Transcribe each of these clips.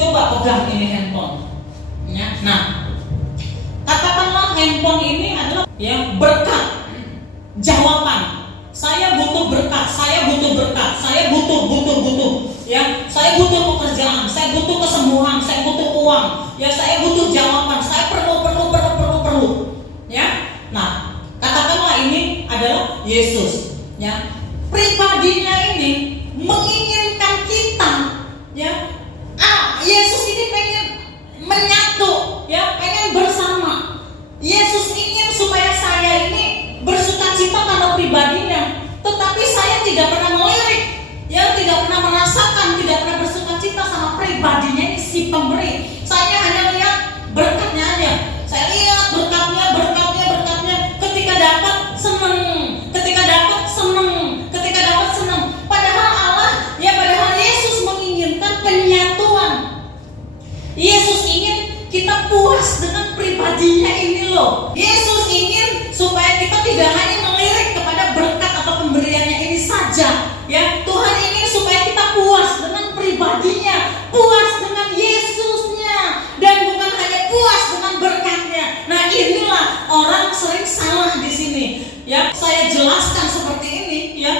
Coba pegang ini handphone. Ya. Nah, katakanlah handphone ini adalah berkat, jawaban. Saya butuh berkat, saya butuh berkat, saya butuh. Ya, saya butuh pekerjaan, saya butuh kesembuhan, saya butuh uang. Ya, saya butuh jawaban, saya perlu. Ya. Nah, katakanlah ini adalah Yesus. Ya, pribadinya ini menginginkan kita. Ya, Yesus ini pengen menyatu, ya, pengen bersama. Yesus ingin supaya saya ini bersukacita karena pribadinya, tetapi saya tidak pernah melirik, ya, tidak pernah merasakan, tidak pernah bersukacita sama pribadinya ini si pemberi. Saya hanya lihat berkatnya aja. Saya lihat berkatnya. Ketika dapat seneng, ketika dapat seneng. Padahal Yesus menginginkan penyatuan. Yesus ingin kita puas dengan pribadinya ini loh. Yesus ingin supaya kita tidak hanya melirik kepada berkat atau pemberiannya ini saja. Ya, Tuhan ingin supaya kita puas dengan pribadinya, puas dengan Yesusnya, dan bukan hanya puas dengan berkatnya. Nah, inilah orang sering salah di sini. Ya, saya jelaskan seperti ini. Ya,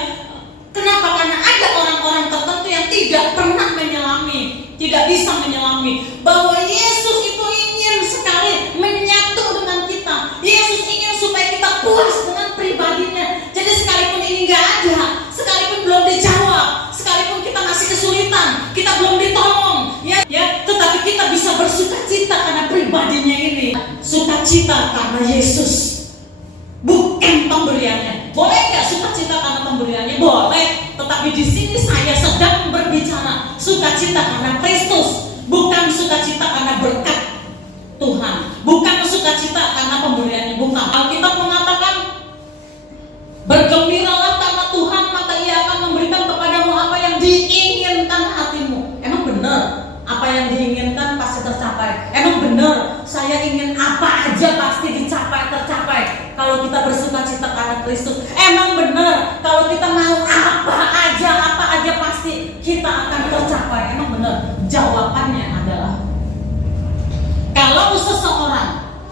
kenapa? Karena ada orang-orang tertentu yang tidak pernah menyelami, tidak bisa menyelami bahwa Yesus itu ingin sekali menyatu dengan kita. Yesus ingin supaya kita puas dengan pribadinya. Jadi sekalipun ini nggak ada, sekalipun belum dijawab, sekalipun kita masih kesulitan, kita belum ditolong, ya, tetapi kita bisa bersukacita karena pribadinya ini. Sukacita karena Yesus, bukan pemberiannya. Boleh nggak sukacita karena pemberiannya? Boleh. Tetapi di sini saya sedang berbicara sukacita karena Kristus, bukan sukacita karena berkat Tuhan, bukan sukacita karena pemberiannya, bukan. Alkitab mengatakan, bergembiralah karena Tuhan, maka Ia akan memberikan kepadamu apa yang diinginkan hatimu. Emang benar apa yang diinginkan pasti tercapai? Emang benar saya ingin apa aja pasti tercapai kalau kita bersukacita karena Kristus? Emang benar kalau kita mau apa aja pasti kita akan tercapai? Emang benar? Jawabannya adalah, kalau seseorang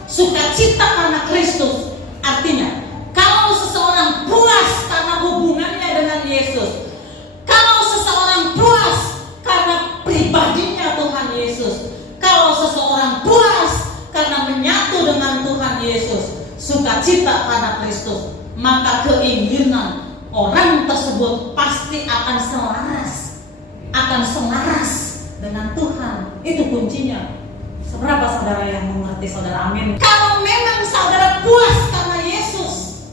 sukacita karena Kristus, artinya kalau seseorang puas karena hubungannya dengan Yesus, kalau seseorang puas karena pribadinya Tuhan Yesus, kalau seseorang puas karena menyatu dengan Tuhan Yesus, sukacita karena Kristus, maka keinginan orang tersebut pasti akan selaras dengan Tuhan. Itu kuncinya. Seberapa saudara yang mengerti, saudara? Amin. Kalau memang saudara puas karena Yesus,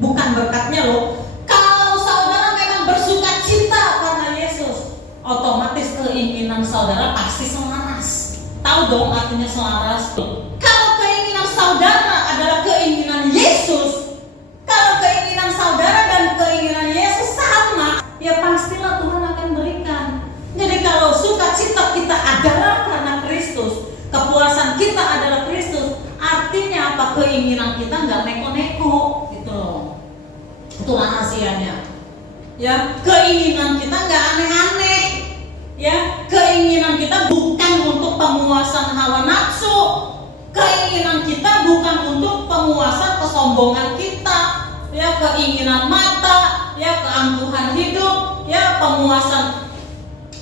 bukan berkatnya loh. Kalau saudara memang bersukacita karena Yesus, otomatis keinginan saudara pasti selaras. Tahu dong artinya selaras? Kalau keinginan saudara adalah keinginan Yesus, kalau keinginan saudara dan keinginan Yesus sama, ya pastilah Tuhan akan berikan. Jadi kalau sukacita kita adalah karena Kristus, kepuasan kita adalah Kristus, artinya apa? Keinginan kita nggak neko-neko gitu loh. Itu rahasianya. Ya, keinginan kita nggak aneh-aneh. Ya, keinginan kita bukan untuk pemuasan hawa nafsu. Keinginan kita bukan untuk pemuasan kesombongan kita. Ya, keinginan mata, ya, keangkuhan hidup, ya, pemuasan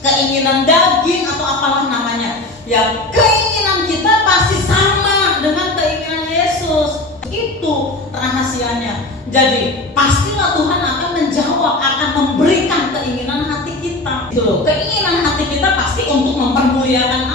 keinginan daging atau apalah namanya. Ya, keinginan kita pasti sama dengan keinginan Yesus. Itu rahasianya. Jadi pastilah Tuhan akan menjawab, akan memberikan keinginan hati kita. Keinginan hati kita pasti untuk mempermuliakan